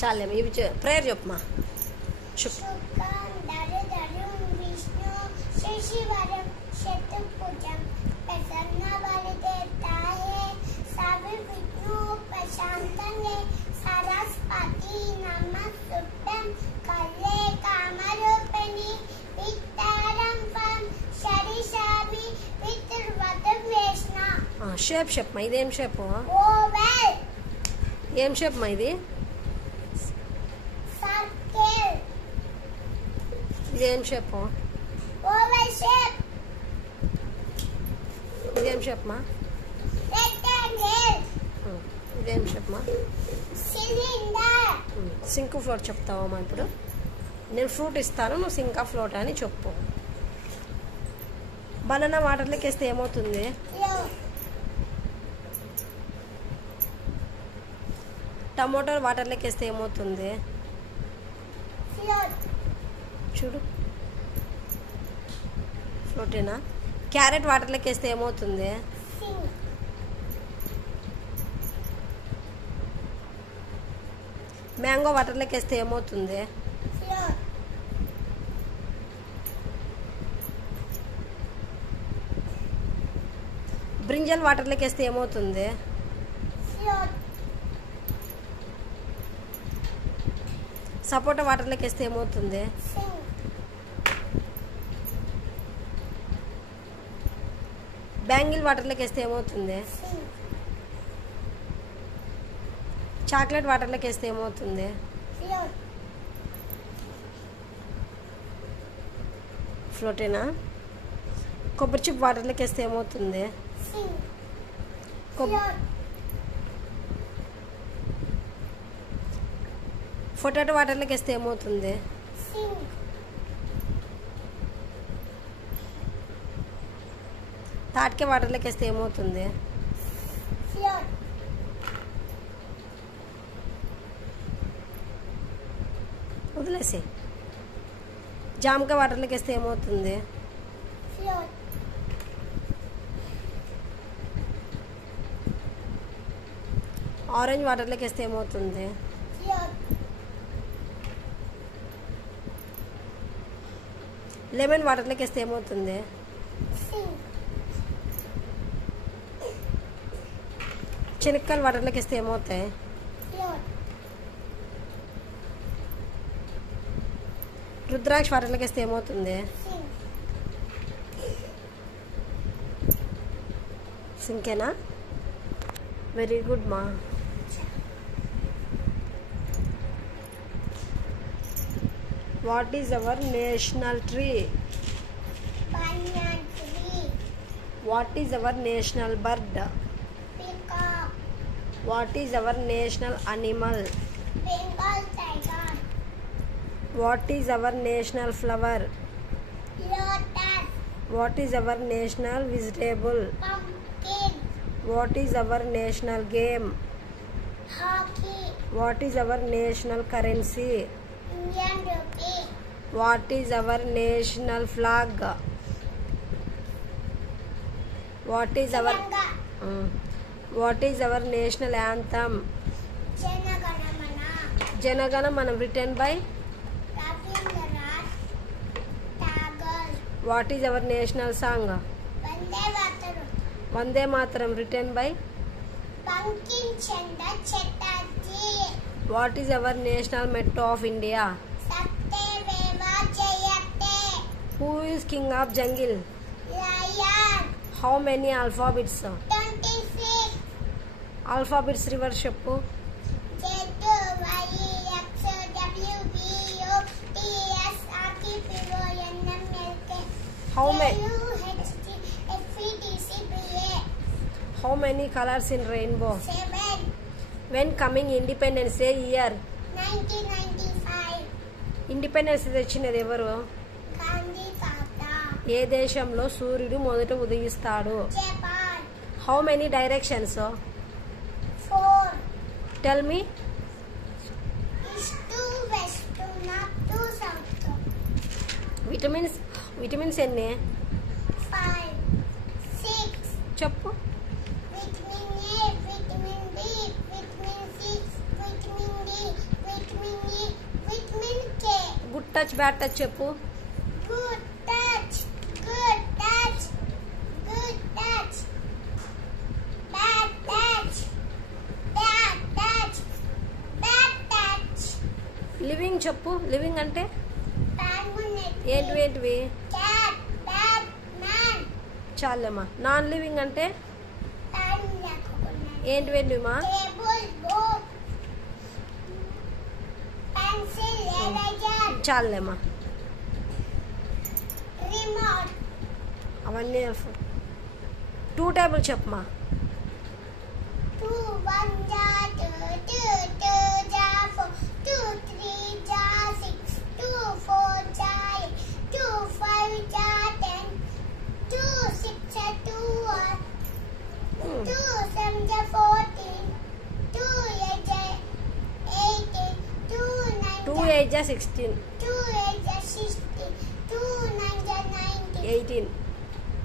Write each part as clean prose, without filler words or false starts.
చాలే ఇవి prayer చెప్పమా. Shape చెప్పమా. ఇదేం షేపు? ఏం షేప్ మా ఇది? ఇదేం షేపు? ఇదేం షేప్ మా? ఇదేం షేప్ మా? సింక్ ఫ్లోట్ చెప్తావమ్మా. ఇప్పుడు నేను ఫ్రూట్ ఇస్తాను, నువ్వు సింక్ ఫ్లోట్ అని చెప్పు. బనానా వాటర్లోకి వేస్తే ఏమవుతుంది? టమోటో వాటర్లోకి వేస్తే ఏమవుతుంది? చూడు, ఫ్లోటేనా? క్యారెట్ వాటర్లోకి వేస్తే ఏమవుతుంది? మ్యాంగో వాటర్లోకి వేస్తే ఏమవుతుంది? బ్రింజల్ వాటర్లోకి వేస్తే ఏమవుతుంది? సపోటా వాటర్లోకి వేస్తే ఏమవుతుంది? బ్యాంగిల్ వాటర్లోకి వేస్తే ఏమవుతుంది? చాక్లెట్ వాటర్లోకి వేస్తే ఏమవుతుంది? ఫ్లోటేనా? కొబ్బరి చిప్ వాటర్లోకి వేస్తే ఏమవుతుంది? పొటాటో వాటర్లోకి వేస్తే ఏమవుతుంది? తాటికాయ వాటర్లోకి వేస్తే ఏమవుతుంది? వదిలేసి. జామకాయ వాటర్లోకి వేస్తే ఏమవుతుంది? ఆరెంజ్ వాటర్లోకి వేస్తే ఏమవుతుంది? లెమన్ వాటర్లోకి వేస్తే ఏమవుతుంది? శనక్కాయలు వాటర్లోకి వేస్తే ఏమవుతాయి? రుద్రాక్ష వాటర్లోకి వేస్తే ఏమవుతుంది? సింకేనా? వెరీ గుడ్ మా. What is our national tree? Banyan tree. What is our national bird? Peacock. What is our national animal? Bengal tiger. What is our national flower? Lotus. What is our national vegetable? Pumpkin. What is our national game? Hockey. What is our national currency? Indian rupee. What is our national flag? What is our What is our national anthem? Janaganamana. Janagana Manam written by Rabindranath Tagore. What is our national song? Vande Mataram. Vande Mataram written by Bankim Chandra Chatterjee. What is our national motto of India? Satyameva Jayate. Who is king of jungle? Lion. How many alphabets? 26. Alphabets reverse చెప్పు. How many colors in rainbow? 7. When coming Independence Day year? 1995. Independence తెచ్చినది ఎవరు? గాంధీ తాత. ఏ దేశంలో సూర్యుడు మొదట ఉదయిస్తాడు? Japan. How many directions? 4. Tell me. East to west to north to south to. Vitamins ఎన్ని? 5. 6. చెప్పు. Vitamin A, vitamin B, vitamin C, vitamin D, Vitamin E, Vitamin K. Good touch bad touch చెప్పు. Good touch, good touch, good touch. Bad touch, bad touch, bad touch. Living చెప్పు. Living అంటే Bad one. ఏంటివి? Cat, bad man. చాలేమ్మా. Non living అంటే Bad coconut. ఏంటివేంటివిమా? Table, book, pencil, eraser, చాలేమ్మా. remote. అవన్నీ 2 table చెప్పమా. 2 1 2 2 2 4 2 3 6 2 4 8 2 5 10 2 6 2 2 7 14 2 8 18 2 2 9 8 16 2 8 16 2 9 19 18.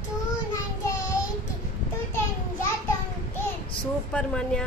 2 9 80 2 10 20. Super మన్యా.